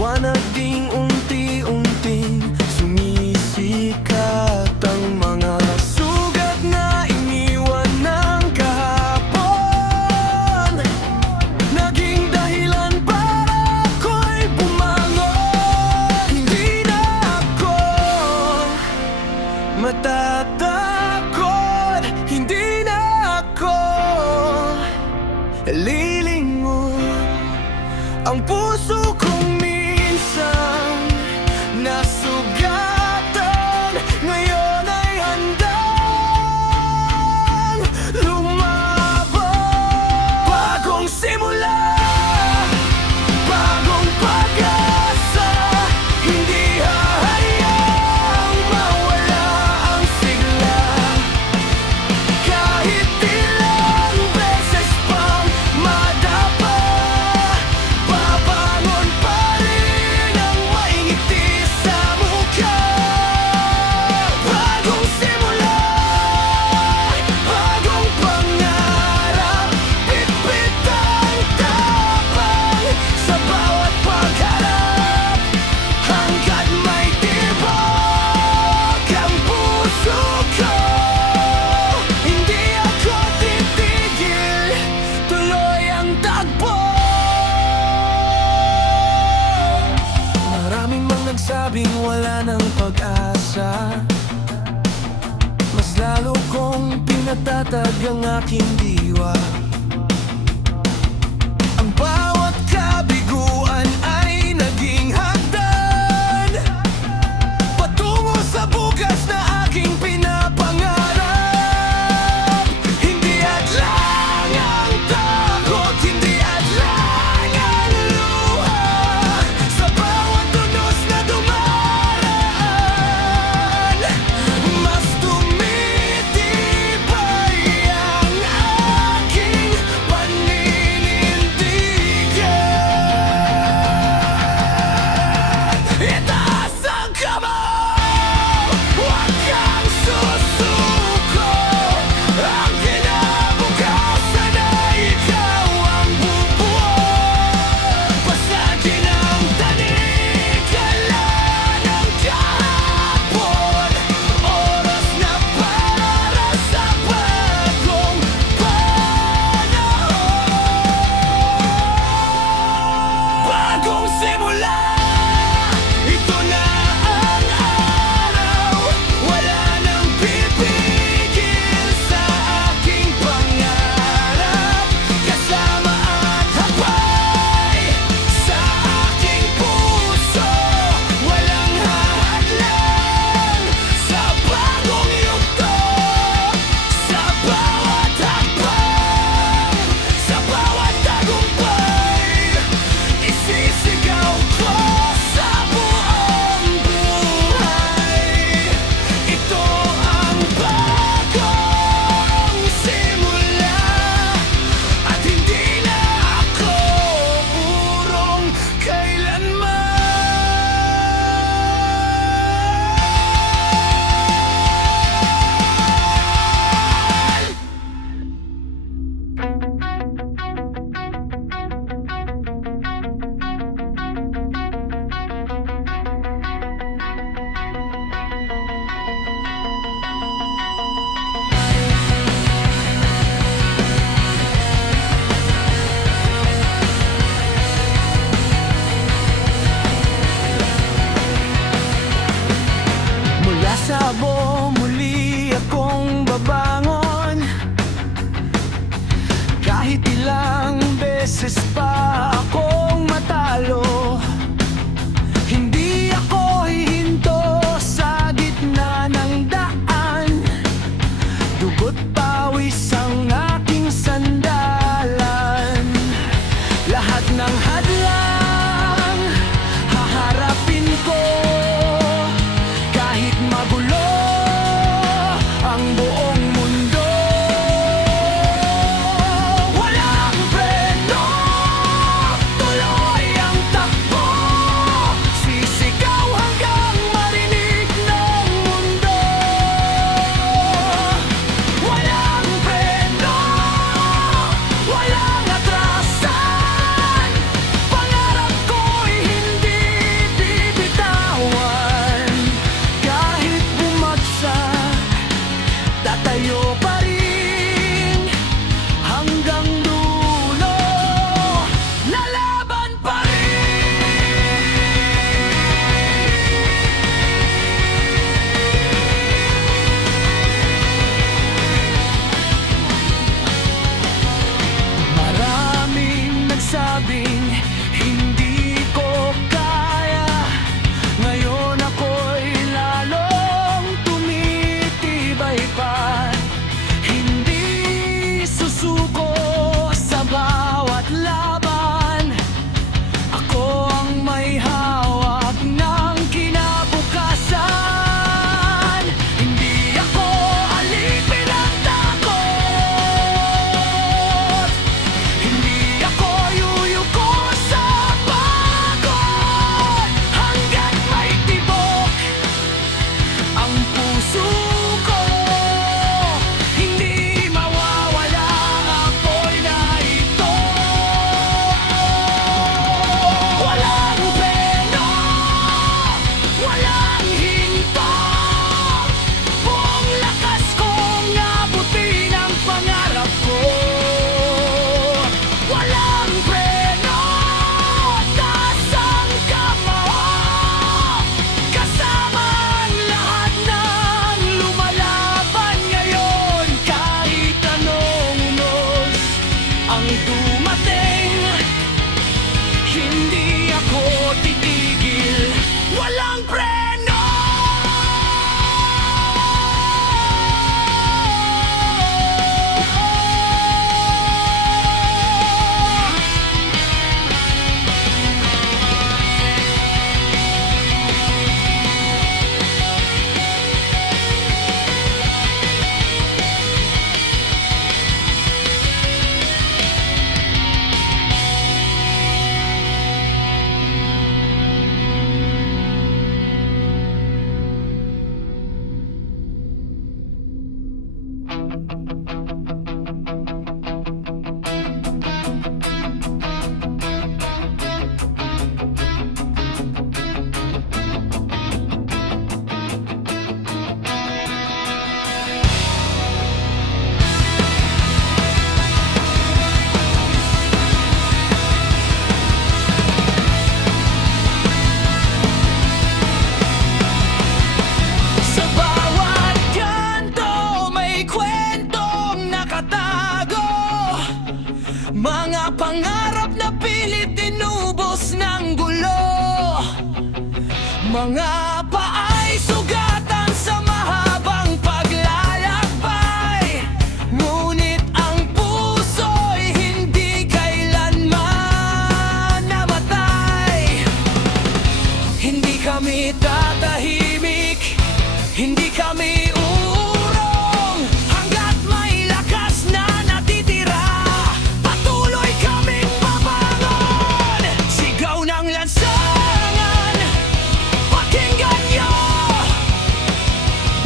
liwanag ding unti-unting sumisikat. Ang mga sugat na iniwan ng kahapon naging dahilan para ako'y bumangon. Hindi na ako matatakot, hindi na ako lilingon. Ang puso kong minsan nasugatan, ngayon ay handang lumaban. Bagong simula, bagong pag-asa, hindi hahayaang mawala ang sigla. Kahit ilang beses pang madapa, babangon pa rin ang maingiti sa mukha. Bagong simula, bagong pangarap, bitbit ang tapang sa bawat pagharap. Hangga't may tibok ang puso ko, hindi ako titigil, tuloy ang takbo. Maraming mang nagsabing wala ng pag-asa, mas lalo kong pinatatag ang aking diwa. Ang bawat kabiguan ay naging hagdan patungo sa bukas na aking pinapangarap. Hindi hadlang ang takot, hindi hadlang ang luha. Sa bawat tunos na dumaraan, mas tumitibay ang aking Mga paay sugatan sa mahabang paglalakbay, ngunit ang puso'y hindi kailanman namatay. Hindi kami tatahimik, hindi kami uurong, hanggat may lakas na natitira, patuloy kaming babangon. Sigaw ng lansangan, pakinggan niyo,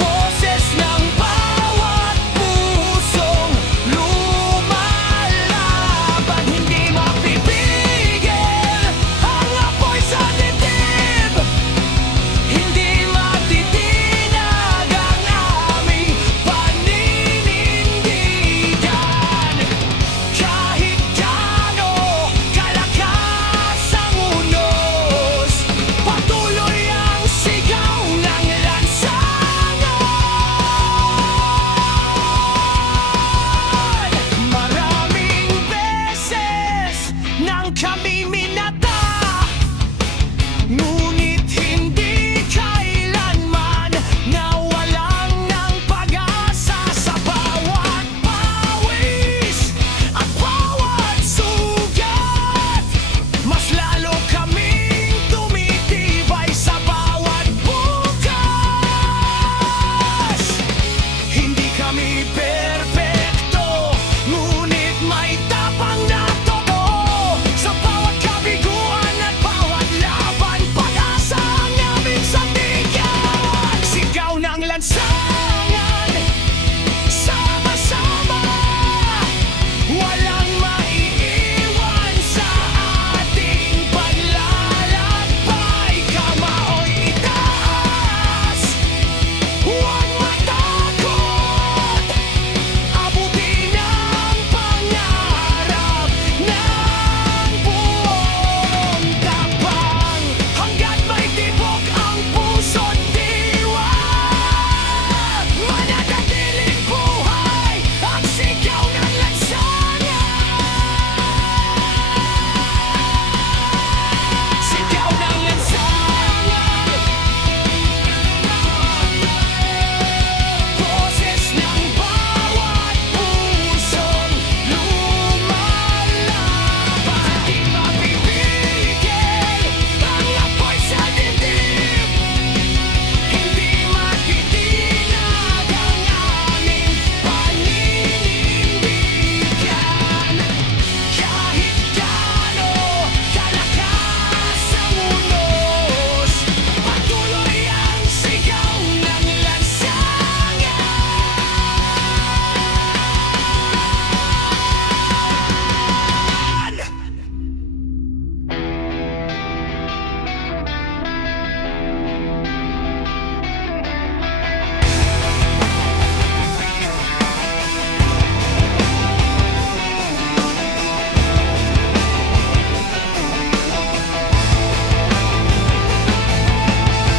boses ng bawat pusong lumalaban. Hindi mapipigil ang apoy sa dibdib, hindi matitinag ang aming paninindigan. Kahit gaano kalakas ang unos, patuloy ang sigaw ng lansangan. Maraming beses nang kami minata, ngunit hindi kailanman nawalan ng pag-asa. Sa bawat pawis at bawat sugat, mas lalo kaming tumitibay. Sa bawat bukas, hindi kami perpekto, ngunit may tapang na totoo. Sa bawat kabiguan at bawat laban, pag-asa ang aming sandigan. Sigaw ng lansangan, sama-sama, walang maiiwan sa ating paglalakbay. Kamaoy itaas, huwag matakot, abutin ang pangarap ng buong tapang. Hanggat may tibok ang puso't diwa, mananatiling buhay ang sigaw ng lansangan. Sigaw ng lansangan, boses ng bawat pusong lumalaban. Di mapipigil ang apoy sa dibdib, hindi matitinag ang aming paninindigan. Kahit gaano kalakas ang unos, patuloy ang sigaw ng lansangan.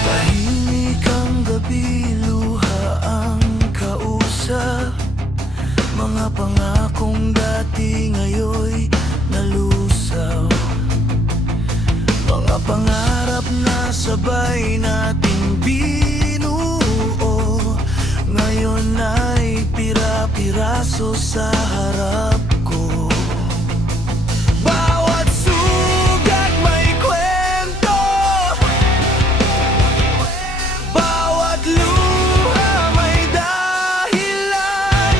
Tahimik ang gabi, luha ang kausap, mga pangakong dati ngayon'y nalusaw. Mga pangarap na sabay nating binuo, ngayon ay pira-piraso sa harap ko. Bawat sugat may kwento, bawat luha may dahilan,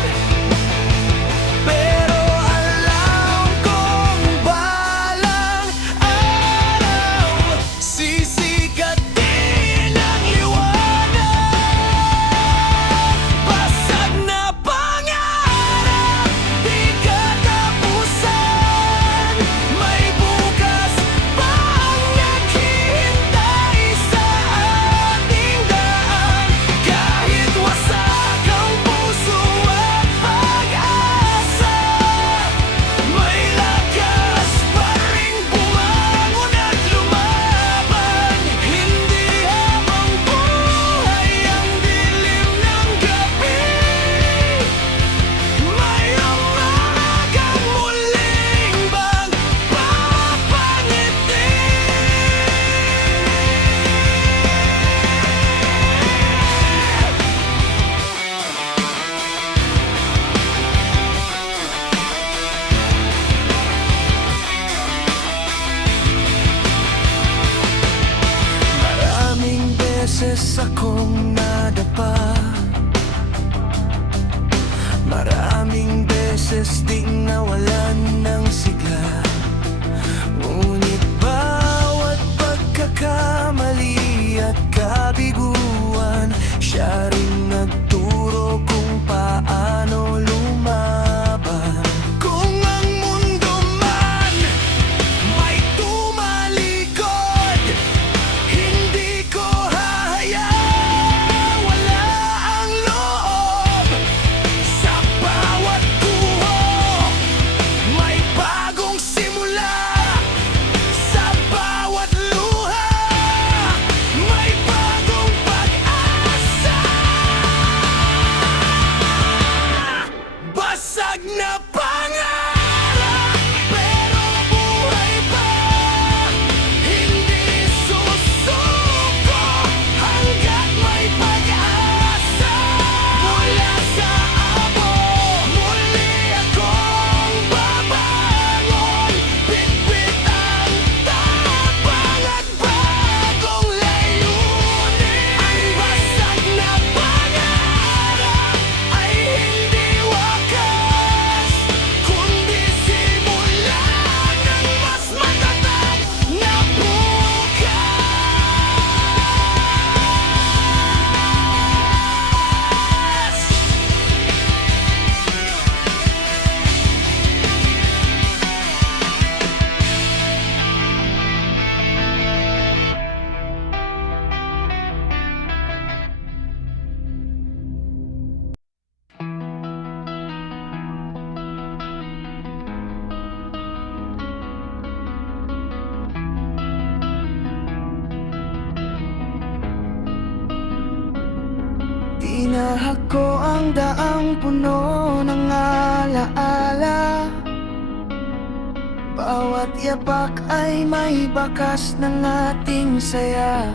pero alam kong balang araw sisikatin ang liwanag. Basag na pangarap, di ka beses akong nadapa, maraming beses ding nawalan ng sigla. Ngunit bawat pagkakamali at kabiguan, siya rin nagturo kung paano lumaban. Kung ang mundo man may tumalikod, hindi ko hahayaan wala ang loob. Sa bawat guho may bagong simula, sa bawat luha may bagong pag-asa. Basag na pangarap, pero buhay pa. Hindi susuko hanggat may pag-asa. Mula sa abo, muli akong babangon. Bitbit ang tapang at bagong layunin. Ang basag na pangarap ay hindi wakas, kundi simula ng mas matatag na bukas. Tinahak ko ang daang puno ng alaala. Bawat yapak ay may bakas ng ating saya.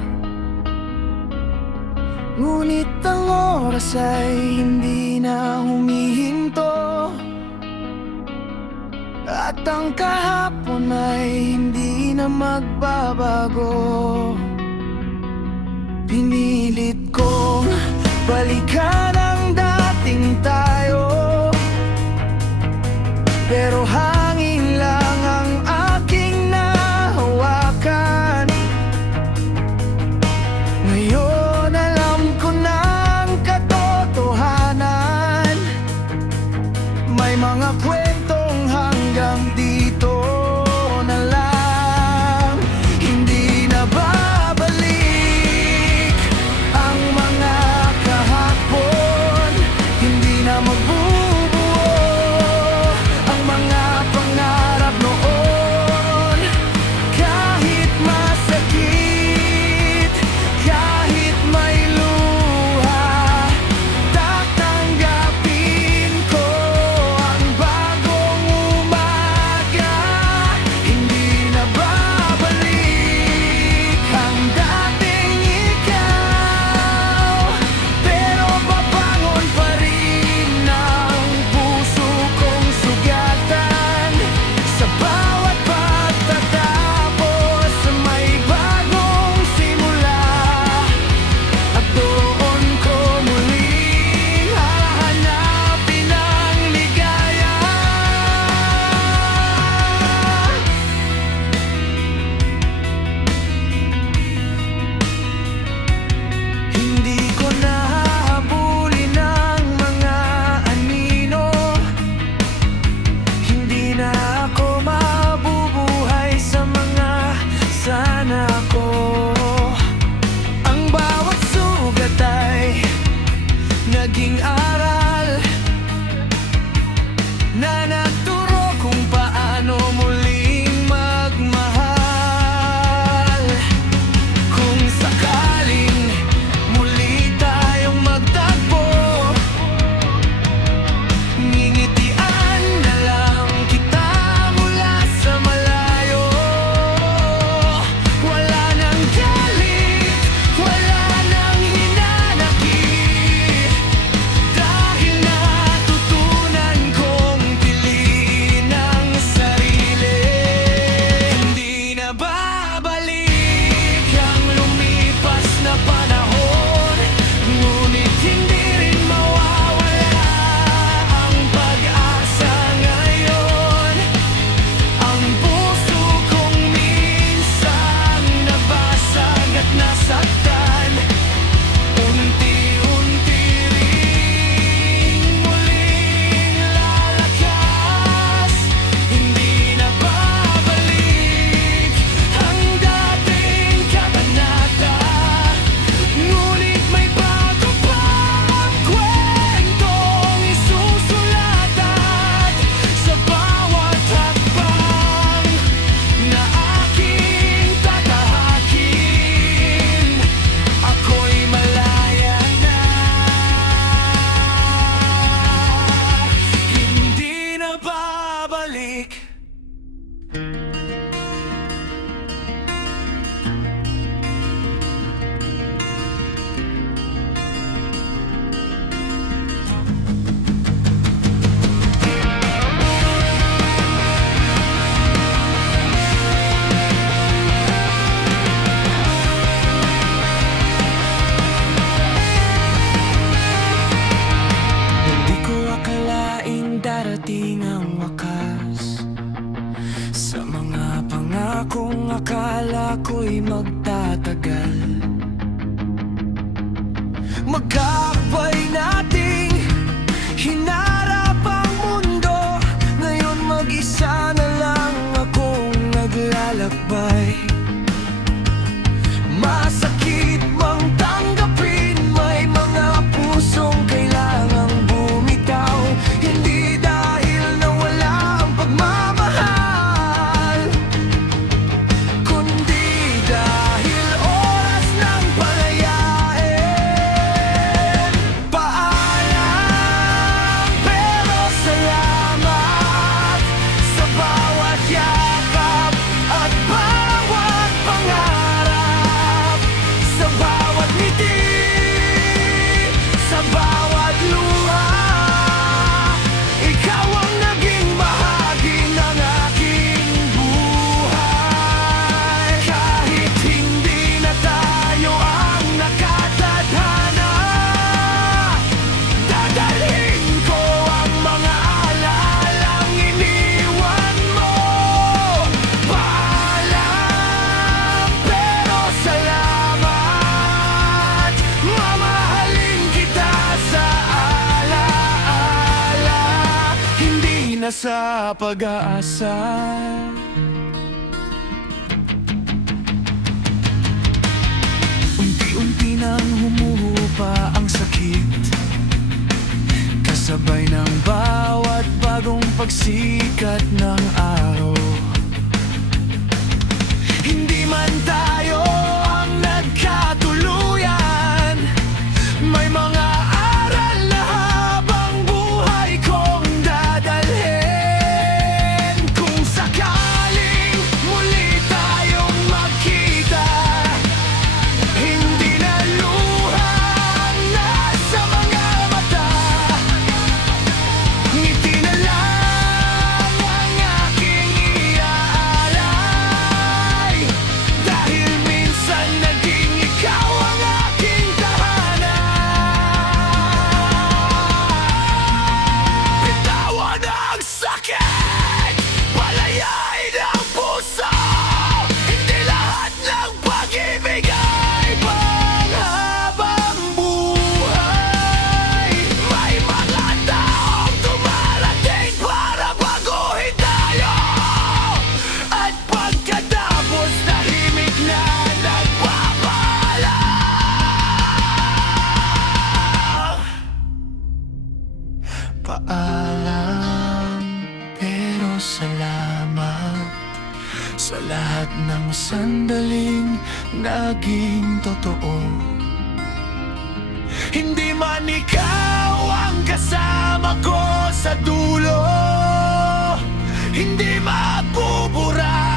Ngunit ang oras ay hindi na humihinto, at ang kahapon ay hindi na magbabago. Pinilit kong balikan ang dating tayo, pero hangin lang ang aking nahawakan. Ngayon alam ko na ang katotohanan, may mga kwentong hanggang dito na lang. Hindi na babalik ang mga kahapon. matagal. Magkakabay nating hinarap ang mundo. Ngayon mag-isa na lang akong naglalakbay. Masakit mang tanggapin, may mga pusong kailangang bumitaw. Hindi dahil nawala ang pagmamahal, kundi dahil oras ng palayain. Paalam, pero salamat sa bawat yakap at bawat pangarap, sa bawat ngiti, sa bawat luha. Ikaw ang naging bahagi ng aking buhay. Kahit hindi na tayo ang nakatadhana, dadalhin ko ang mga alalang iniwan mo. Paalam, pero salamat. Mamahalin kita sa alaala, hindi na sa pag-aasa. Unti-unti nang humuhupa ang sakit, kasabay ng bawat bagong pagsikat ng araw. Hindi man tayo ang nagkatuluyan, may mga aral na habang buhay kong dadalhin. Kung sakaling muli tayong magkita, hindi na luha ang nasa mga mata, ngiti na lang ang aking iaalay. Dahil minsan naging ikaw ang aking tahanan. Bitawan ang sakit, palayain ang puso. Hindi lahat ng pag-ibig ay panghabang buhay. May mga taong dumarating para baguhin tayo, at pagkatapos tahimik na nagpapaalam. Paalam, pero salamat sa lahat ng sandaling naging totoo. Hindi man ikaw ang kasama ko sa dulo, hindi mabubura